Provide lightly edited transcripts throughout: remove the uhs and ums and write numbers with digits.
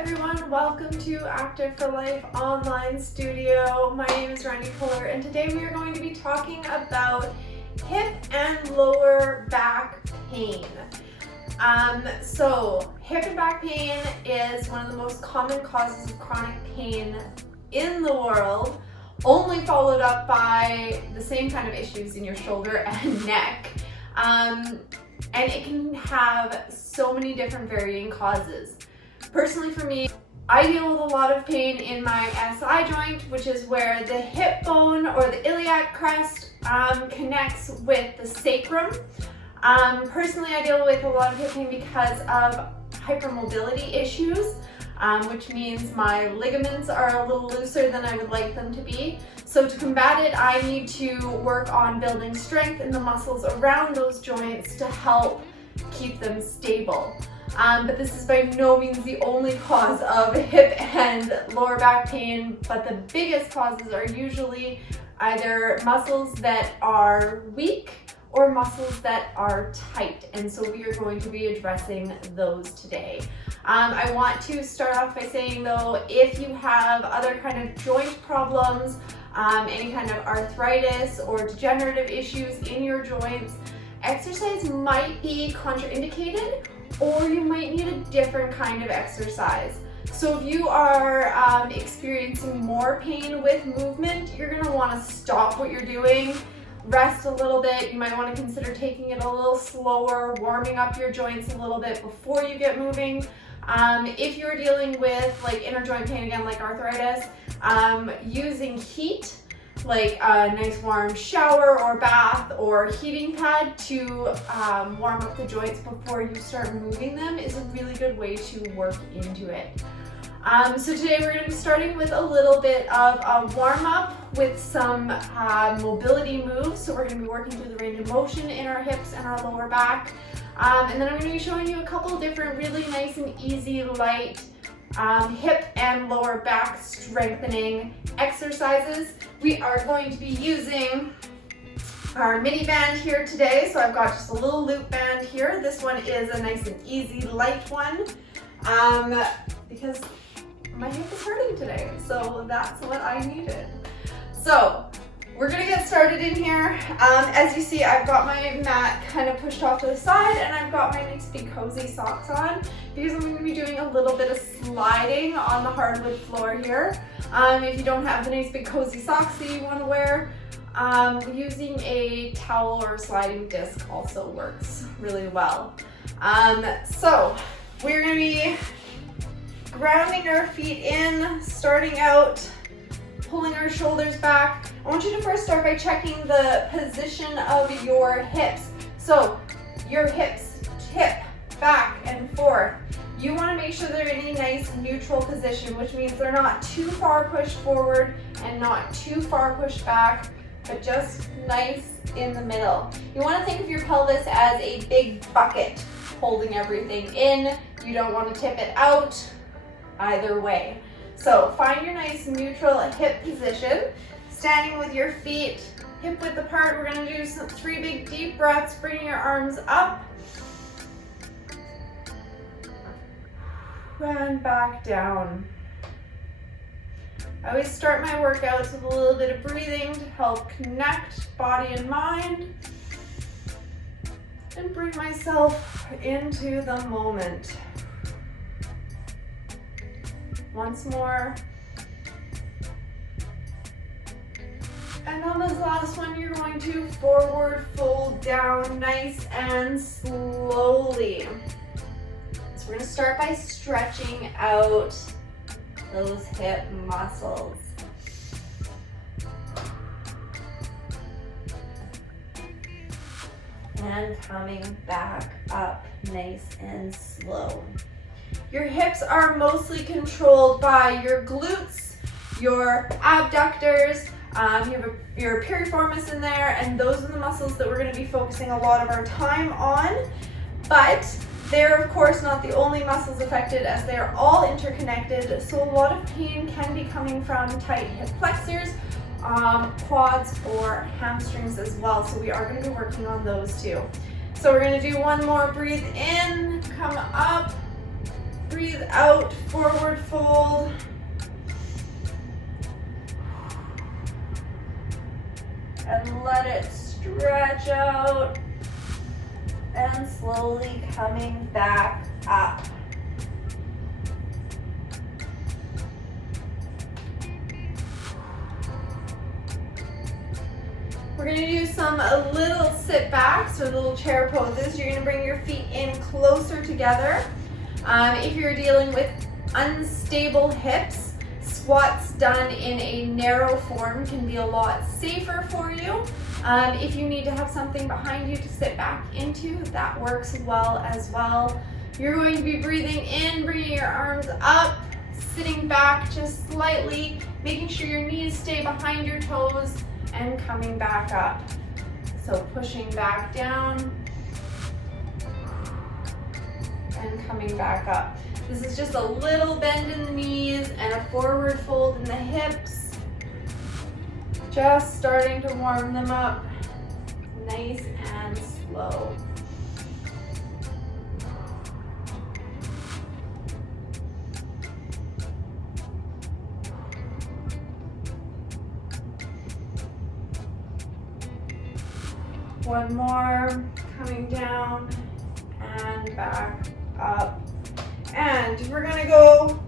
everyone, welcome to Active for Life online studio. My name is Randi Pullar and today we are going to be talking about hip and lower back pain. So hip and back pain is one of the most common causes of chronic pain in the world, only followed up by the same kind of issues in your shoulder and neck. And it can have so many different varying causes. Personally for me, I deal with a lot of pain in my SI joint, which is where the hip bone or the iliac crest connects with the sacrum. Personally, I deal with a lot of hip pain because of hypermobility issues, which means my ligaments are a little looser than I would like them to be. So to combat it, I need to work on building strength in the muscles around those joints to help keep them stable. But this is by no means the only cause of hip and lower back pain, but the biggest causes are usually either muscles that are weak or muscles that are tight, and so we are going to be addressing those today. I want to start off by saying though, if you have other kind of joint problems, any kind of arthritis or degenerative issues in your joints, exercise might be contraindicated, or you might need a different kind of exercise. So if you are experiencing more pain with movement, you're going to want to stop what you're doing, rest a little bit. You might want to consider taking it a little slower, warming up your joints a little bit before you get moving. If you're dealing with like inner joint pain, again, like arthritis, using heat, like a nice warm shower or bath or heating pad to warm up the joints before you start moving them is a really good way to work into it. So today we're going to be starting with a little bit of a warm up with some mobility moves. So we're going to be working through the range of motion in our hips and our lower back. And then I'm going to be showing you a couple different really nice and easy, light hip and lower back strengthening exercises. We are going to be using our mini band here today. So I've got just a little loop band here. This one is a nice and easy, light one because my hip is hurting today. So that's what I needed. So we're gonna get started in here. As you see, I've got my mat kind of pushed off to the side and I've got my nice big cozy socks on because I'm gonna be doing a little bit of sliding on the hardwood floor here. If you don't have the nice big cozy socks that you wanna wear, using a towel or sliding disc also works really well. So we're gonna be grounding our feet in, starting out pulling our shoulders back. I want you to first start by checking the position of your hips. So your hips tip back and forth. You want to make sure they're in a nice neutral position, which means they're not too far pushed forward and not too far pushed back, but just nice in the middle. You want to think of your pelvis as a big bucket holding everything in. You don't want to tip it out either way. So find your nice neutral hip position, standing with your feet hip width apart. We're going to do 3 big deep breaths, bringing your arms up and back down. I always start my workouts with a little bit of breathing to help connect body and mind and bring myself into the moment. Once more. And on this last one, you're going to forward fold down nice and slowly. So we're going to start by stretching out those hip muscles. And coming back up nice and slow. Your hips are mostly controlled by your glutes, your abductors, you have your piriformis in there, and those are the muscles that we're going to be focusing a lot of our time on. But they're of course not the only muscles affected, as they are all interconnected. So a lot of pain can be coming from tight hip flexors, quads, or hamstrings as well. So we are going to be working on those too. So we're going to do one more breathe in, come up, Breathe out, forward fold. And let it stretch out. And slowly coming back up. We're going to do some little sit backs or little chair poses. You're going to bring your feet in closer together. If you're dealing with unstable hips, squats done in a narrow form can be a lot safer for you. If you need to have something behind you to sit back into, that works well as well. You're going to be breathing in, bringing your arms up, sitting back just slightly, making sure your knees stay behind your toes, and coming back up. So pushing back down and coming back up. This is just a little bend in the knees and a forward fold in the hips. Just starting to warm them up, nice and slow. One more, coming down and back up. And we're gonna go,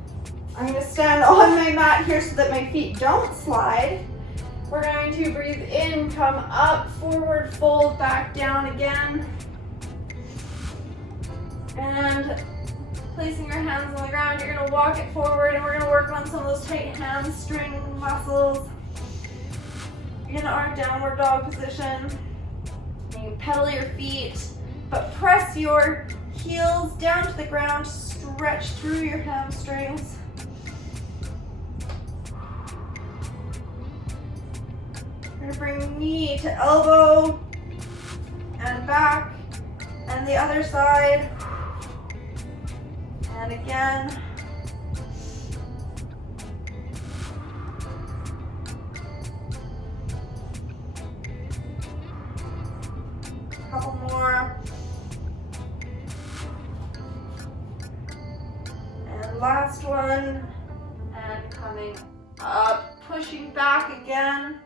I'm gonna stand on my mat here so that my feet don't slide. We're going to breathe in, come up, forward fold, back down again. And placing your hands on the ground, you're gonna walk it forward and we're gonna work on some of those tight hamstring muscles in our downward dog position. You can pedal your feet, but press your heels down to the ground, stretch through your hamstrings. We're gonna bring knee to elbow and back, and the other side, and again. Couple more. And last one. And coming up, pushing back again.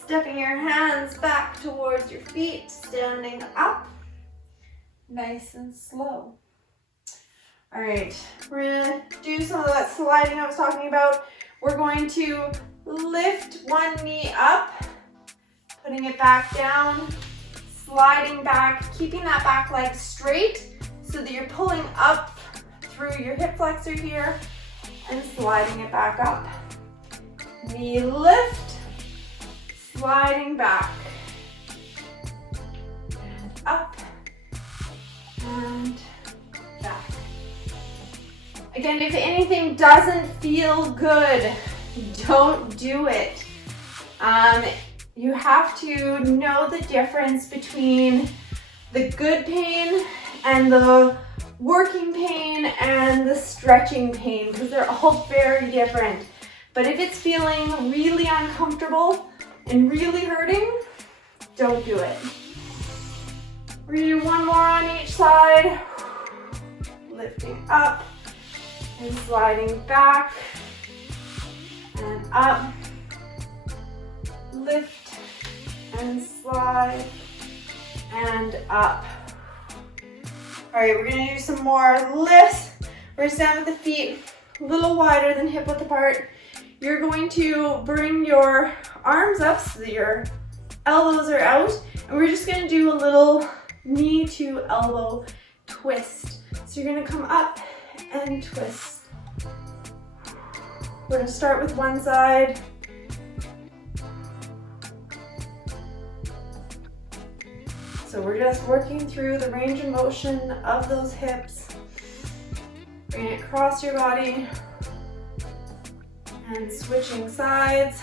Stepping your hands back towards your feet, standing up. Nice and slow. All right, we're gonna do some of that sliding I was talking about. We're going to lift one knee up, putting it back down, sliding back, keeping that back leg straight so that you're pulling up through your hip flexor here and sliding it back up. Knee lift, sliding back, and up, and back. Again, if anything doesn't feel good, don't do it. You have to know the difference between the good pain and the working pain and the stretching pain, because they're all very different. But if it's feeling really uncomfortable and really hurting, don't do it. We're gonna do one more on each side. Lifting up and sliding back and up. Lift and slide and up. All right, we're gonna do some more lifts. We're gonna stand with the feet a little wider than hip width apart. You're going to bring your arms up so that your elbows are out, and we're just gonna do a little knee to elbow twist. So you're gonna come up and twist. We're gonna start with one side. So we're just working through the range of motion of those hips. Bring it across your body and switching sides.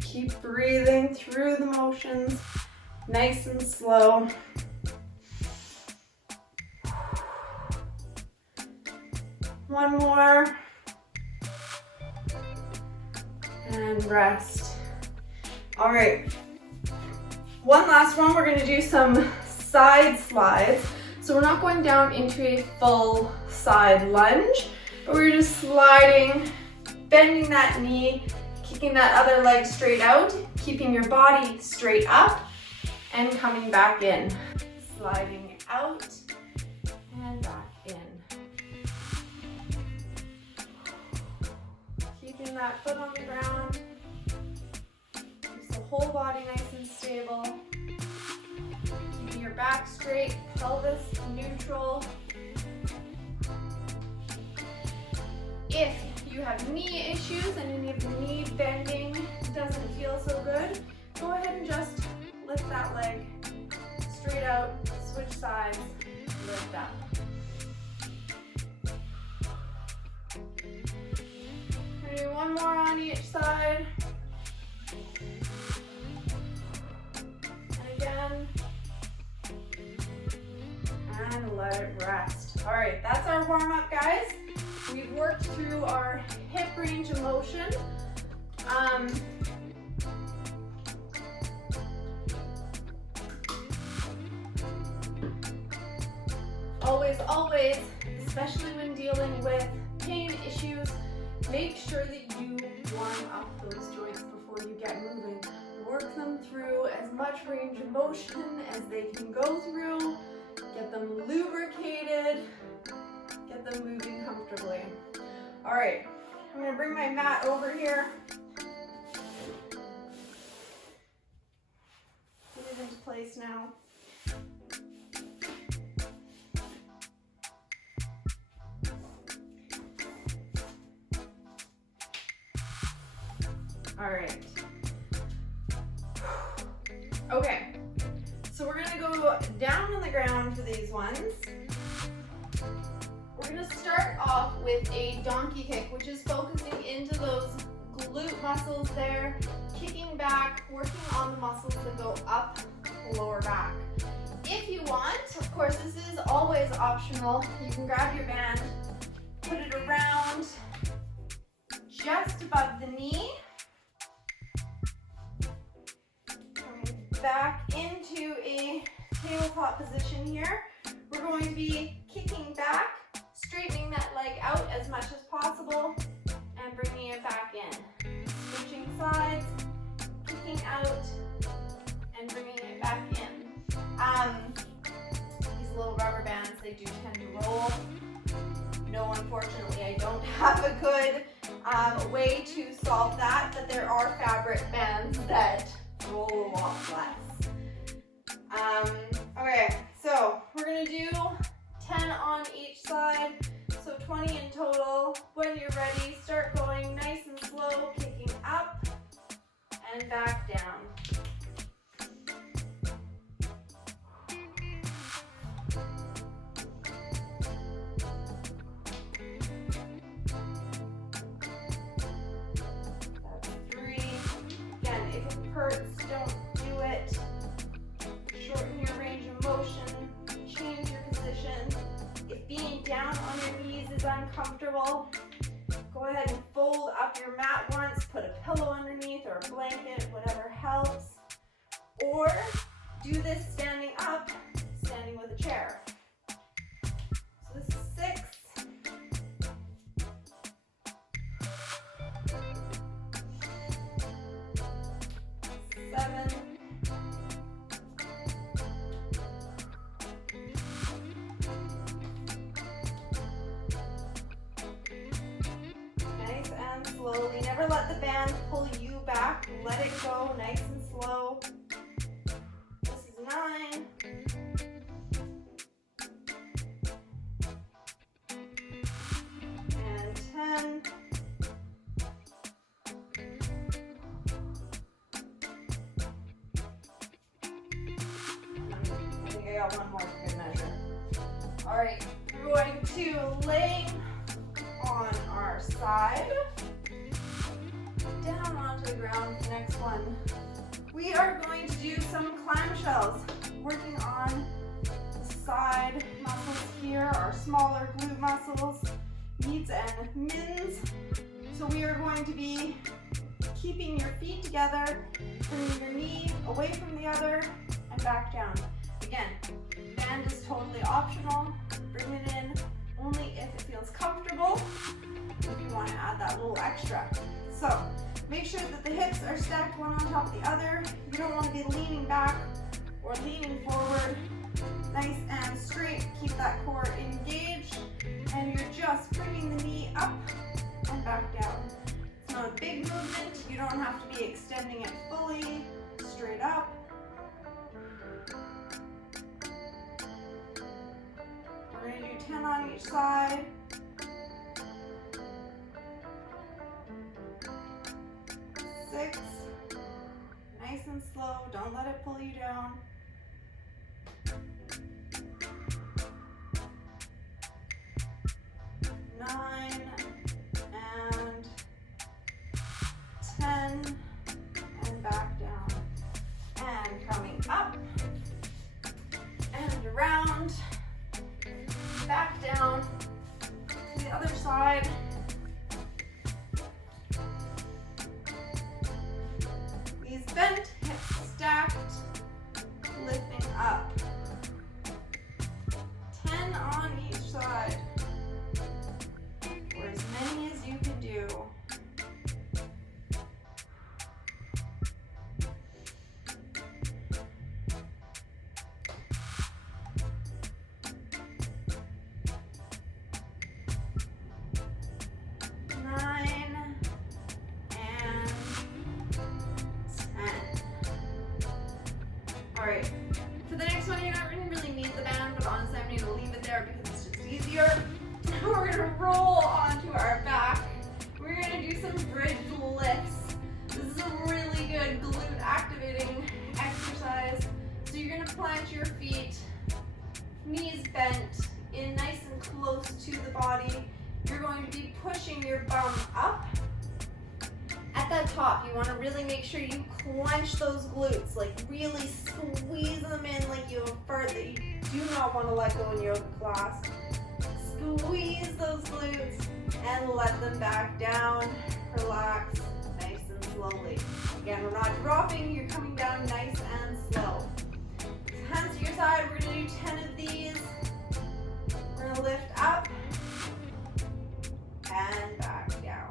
Keep breathing through the motions, nice and slow. One more. And rest. All right, one last one. We're gonna do some side slides. So we're not going down into a full side lunge, but we're just sliding, bending that knee, kicking that other leg straight out, keeping your body straight up, and coming back in. Sliding out and back in. Keeping that foot on the ground. Keeps the whole body nice and stable. Keeping your back straight, pelvis neutral. If you have knee issues and any of the knee bending doesn't feel so good, go ahead and just lift that leg straight out, switch sides, lift up. We're gonna do one more on each side. And again. And let it rest. All right, that's our warm up, guys. We've worked through our hip range of motion. Always, especially when dealing with pain issues, make sure that you warm up those joints before you get moving. Work them through as much range of motion as they can go through. Get them lubricated. Get them moving comfortably. All right, I'm gonna bring my mat over here. Put it into place now. All right. Okay, so we're gonna go down on the ground for these ones. We're gonna start off with a donkey kick, which is focusing into those glute muscles there, kicking back, working on the muscles that go up the lower back. If you want, of course, this is always optional. You can grab your band, put it around just above the knee, coming back into a tabletop position here. We're going to be kicking back, straightening that leg out as much as possible, and bringing it back in. Switching sides, kicking out, and bringing it back in. These little rubber bands, they do tend to roll. No, unfortunately, I don't have a good way to solve that, but there are fabric bands that roll a lot less. Okay, so we're gonna do 10 on each side, so 20 in total. When you're ready, start going nice and slow, kicking up and back down. That's 3. Again, if it hurts, don't do it. Shorten your range of motion, change your position. If being down on your knees is uncomfortable, go ahead and fold up your mat once, put a pillow underneath or a blanket, whatever helps. Or do this standing up, standing with a chair. So this is 6. 7. 8. Slowly, never let the band pull you back. Let it go nice and slow. This is 9. And 10. I think I got one more for good measure. All right, we're going to lay on our side, down onto the ground for the next one. We are going to do some clamshells, working on the side muscles here, our smaller glute muscles, meats and mins. So we are going to be keeping your feet together, bringing your knee away from the other, and back down. Again, band is totally optional. Bring it in only if it feels comfortable, if you want to add that little extra. So make sure that the hips are stacked one on top of the other. You don't want to be leaning back or leaning forward. Nice and straight. Keep that core engaged. And you're just bringing the knee up and back down. It's not a big movement. You don't have to be extending it fully. Straight up. We're going to do 10 on each side. Six. Nice and slow. Don't let it pull you down. 9 and 10 and back down. And coming up and around. Back down to the other side. Knees bent, hips stacked, lifting up. 10 on each side, or as many as you can do. Alright, for the next one, you're not going to really need the band, but honestly, I'm going to leave it there because it's just easier. We're going to roll onto our back. We're going to do some bridge lifts. This is a really good glute activating exercise. So you're going to plant your feet, knees bent, in nice and close to the body. You're going to be pushing your bum up. At that top, you want to really make sure you clench those glutes, like really squeeze them in like you have a fart that you do not want to let go in yoga class. Squeeze those glutes and let them back down. Relax, nice and slowly. Again, we're not dropping, you're coming down nice and slow. So hands to your side, we're going to do 10 of these. We're going to lift up and back down.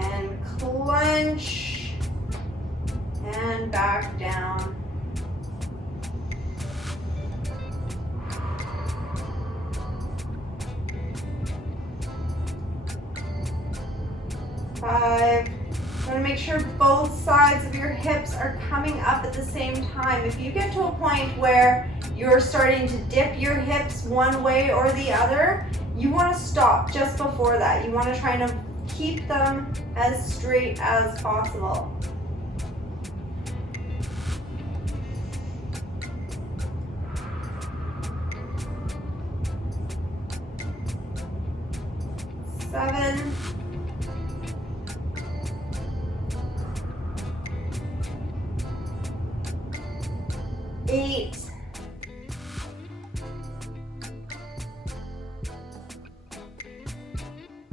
And clench and back down. Five. You want to make sure both sides of your hips are coming up at the same time. If you get to a point where you're starting to dip your hips one way or the other, you want to stop just before that. You want to try to keep them as straight as possible. Seven. 8.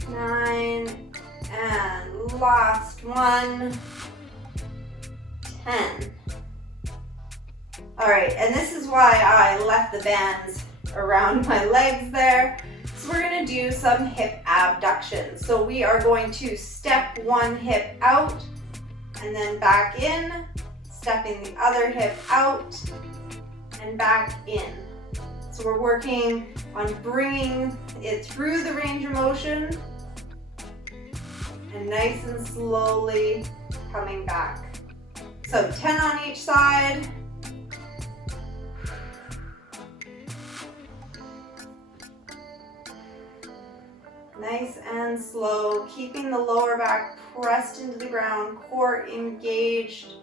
9. And last one. 10. All right, and this is why I left the bands around my legs there. So we're gonna do some hip abductions. So we are going to step one hip out and then back in, stepping the other hip out and back in. So we're working on bringing it through the range of motion and nice and slowly coming back. So 10 on each side. Nice and slow, keeping the lower back pressed into the ground, core engaged.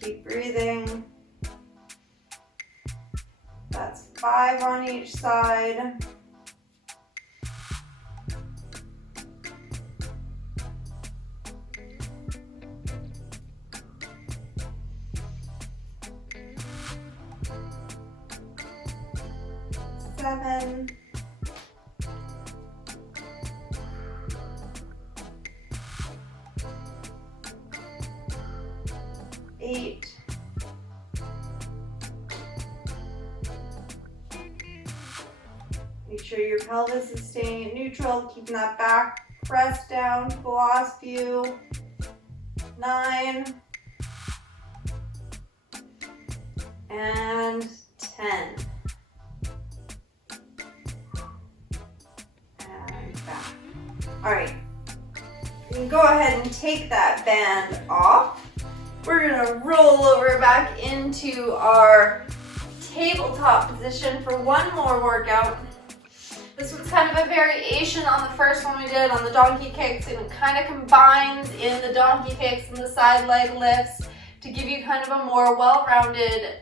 Keep breathing. That's 5 on each side. 7, 8, 'Make sure your pelvis is staying at neutral, keeping that back pressed down for the last few. 9, and 10. And back. All right, you can go ahead and take that band off. We're gonna roll over back into our tabletop position for one more workout. This one's kind of a variation on the first one we did on the donkey kicks, and it kind of combines in the donkey kicks and the side leg lifts to give you kind of a more well-rounded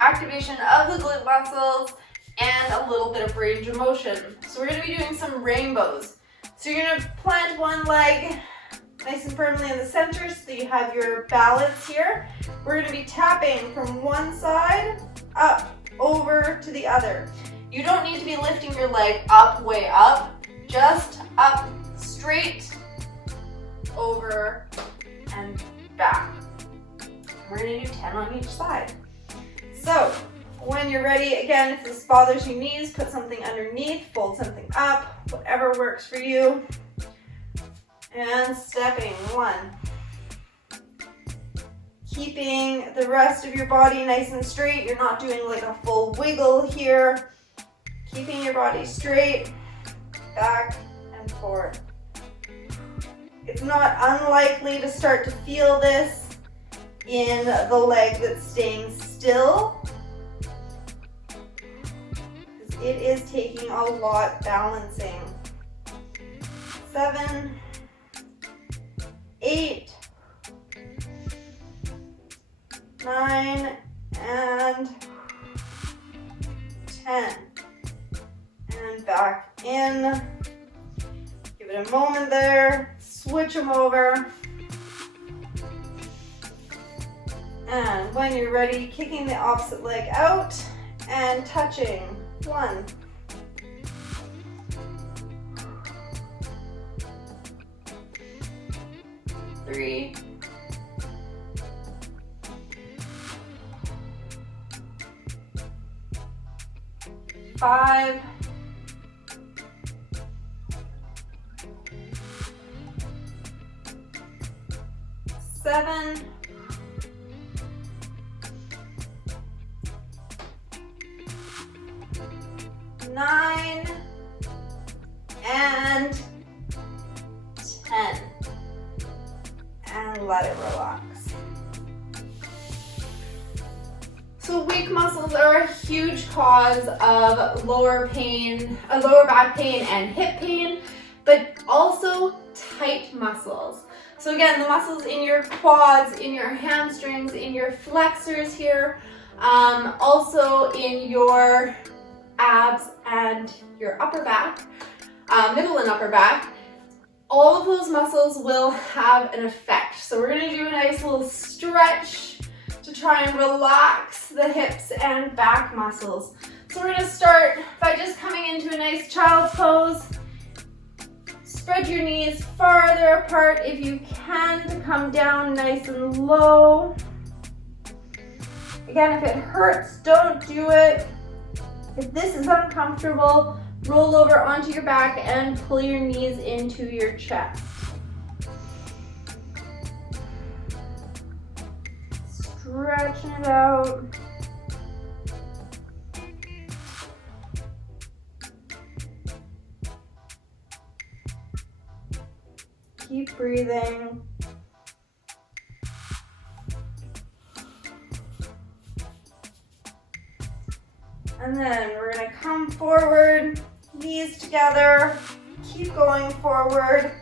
activation of the glute muscles and a little bit of range of motion. So we're going to be doing some rainbows. So you're going to plant one leg nice and firmly in the center so that you have your balance here. We're going to be tapping from one side up over to the other. You don't need to be lifting your leg up, way up, just up, straight, over, and back. We're gonna do 10 on each side. So, when you're ready, again, if this bothers your knees, put something underneath, fold something up, whatever works for you. And stepping, 1. Keeping the rest of your body nice and straight. You're not doing like a full wiggle here. Keeping your body straight, back and forth. It's not unlikely to start to feel this in the leg that's staying still, because it is taking a lot balancing. 7, 8, 9, and 10. And back in. Give it a moment there. Switch them over. And when you're ready, kicking the opposite leg out and touching. 1, 3, 5, 7, 9, and 10. And let it relax. So weak muscles are a huge cause of lower back pain and hip pain, but also tight muscles. So again, the muscles in your quads, in your hamstrings, in your flexors here, also in your abs and your upper back, middle and upper back, all of those muscles will have an effect. So we're going to do a nice little stretch to try and relax the hips and back muscles. So we're going to start by just coming into a nice child's pose. Spread your knees farther apart if you can to come down nice and low. Again, if it hurts, don't do it. If this is uncomfortable, roll over onto your back and pull your knees into your chest. Stretching it out. Keep breathing. And then we're going to come forward, knees together, keep going forward,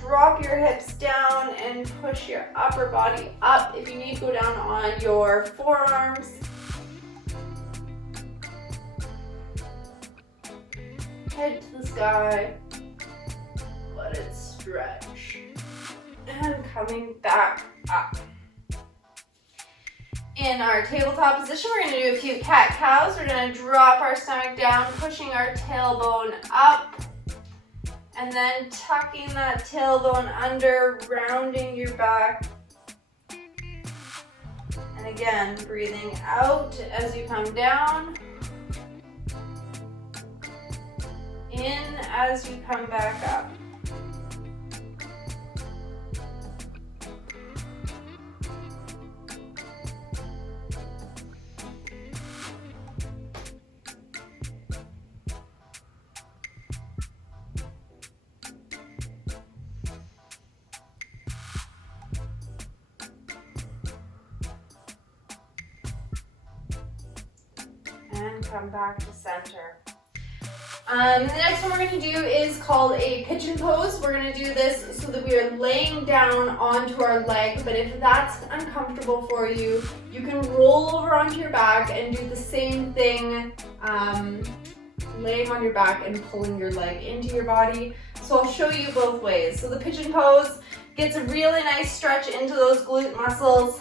drop your hips down and push your upper body up. If you need, go down on your forearms. Head to the sky, let it stretch. And coming back up. In our tabletop position, we're going to do a few cat-cows. We're going to drop our stomach down, pushing our tailbone up, and then tucking that tailbone under, rounding your back. And again, breathing out as you come down, in as you come back up. And come back to center. The next one we're going to do is called a pigeon pose. We're going to do this so that we are laying down onto our leg, but if that's uncomfortable for you, you can roll over onto your back and do the same thing, laying on your back and pulling your leg into your body. So I'll show you both ways. So the pigeon pose gets a really nice stretch into those glute muscles.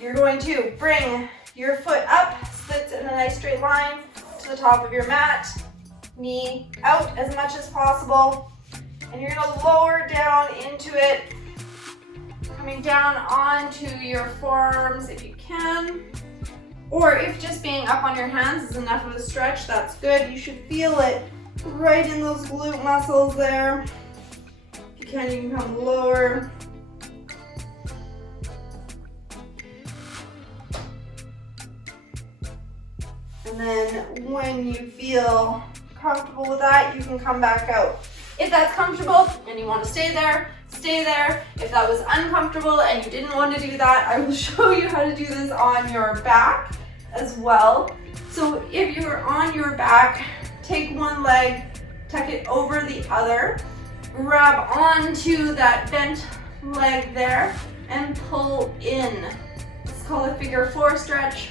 You're going to bring your foot up, sits in a nice straight line to the top of your mat, knee out as much as possible, and you're going to lower down into it, coming down onto your forearms if you can, or if just being up on your hands is enough of a stretch, that's good. You should feel it right in those glute muscles there. If you can come lower. And then when you feel comfortable with that, you can come back out. If that's comfortable and you want to stay there, stay there. If that was uncomfortable and you didn't want to do that, I will show you how to do this on your back as well. So if you're on your back, take one leg, tuck it over the other, grab onto that bent leg there, and pull in. It's called a figure 4 stretch.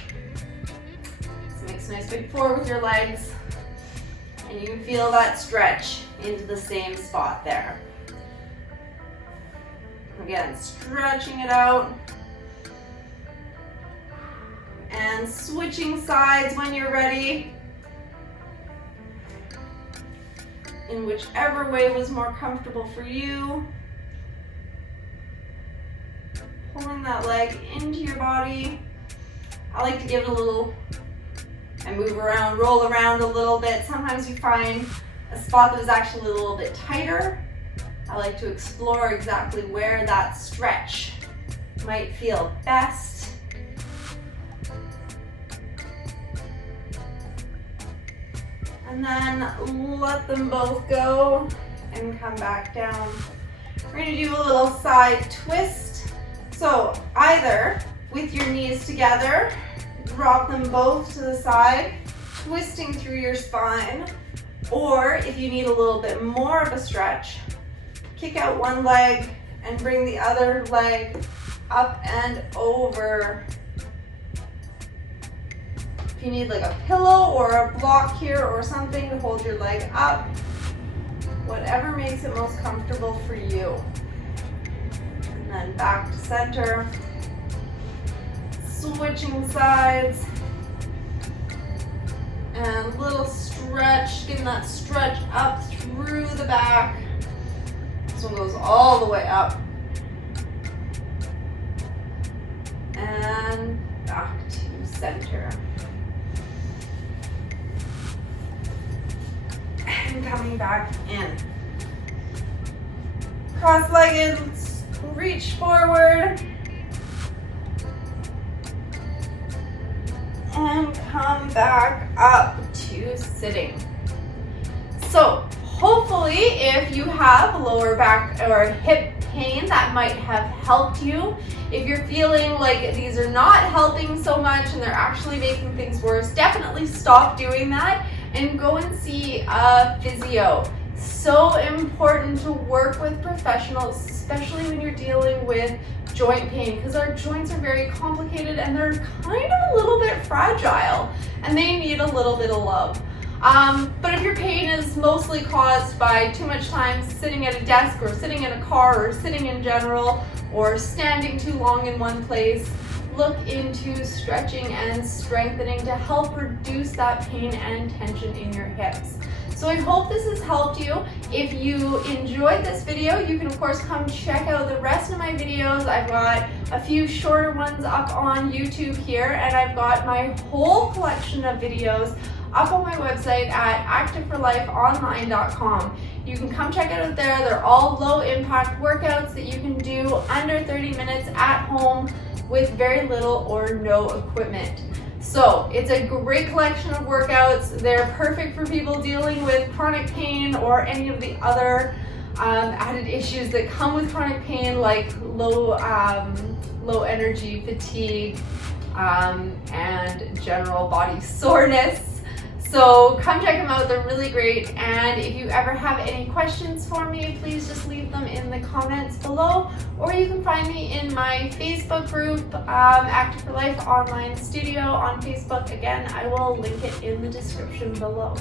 Makes a nice big 4 with your legs, and you can feel that stretch into the same spot there. Again, stretching it out and switching sides when you're ready, in whichever way was more comfortable for you. Pulling that leg into your body. I like to give it a little and move around, roll around a little bit. Sometimes you find a spot that is actually a little bit tighter. I like to explore exactly where that stretch might feel best. And then let them both go and come back down. We're going to do a little side twist. So either with your knees together, drop them both to the side, twisting through your spine, or if you need a little bit more of a stretch, kick out one leg and bring the other leg up and over. If you need like a pillow or a block here or something to hold your leg up, whatever makes it most comfortable for you. And then back to center. Switching sides, and little stretch, getting that stretch up through the back. This one goes all the way up. And back to center. And coming back in. Cross-legged, reach forward. And come back up to sitting. So hopefully if you have lower back or hip pain, that might have helped you. If you're feeling like these are not helping so much and they're actually making things worse, definitely stop doing that and go and see a physio. So important to work with professionals, especially when you're dealing with joint pain, because our joints are very complicated and they're kind of a little bit fragile and they need a little bit of love. But if your pain is mostly caused by too much time sitting at a desk or sitting in a car or sitting in general or standing too long in one place, look into stretching and strengthening to help reduce that pain and tension in your hips. So I hope this has helped you. If you enjoyed this video, you can of course come check out the rest of my videos. I've got a few shorter ones up on YouTube here, and I've got my whole collection of videos up on my website at activeforlifeonline.com. You can come check it out there. They're all low impact workouts that you can do under 30 minutes at home with very little or no equipment. So it's a great collection of workouts. They're perfect for people dealing with chronic pain or any of the other added issues that come with chronic pain, like low energy, fatigue, and general body soreness. So come check them out, they're really great. And if you ever have any questions for me, please just leave them in the comments below, or you can find me in my Facebook group, Active for Life Online Studio on Facebook. Again, I will link it in the description below.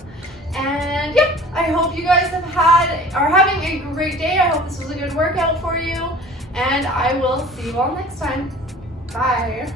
And yeah, I hope you guys are having a great day. I hope this was a good workout for you, and I will see you all next time. Bye.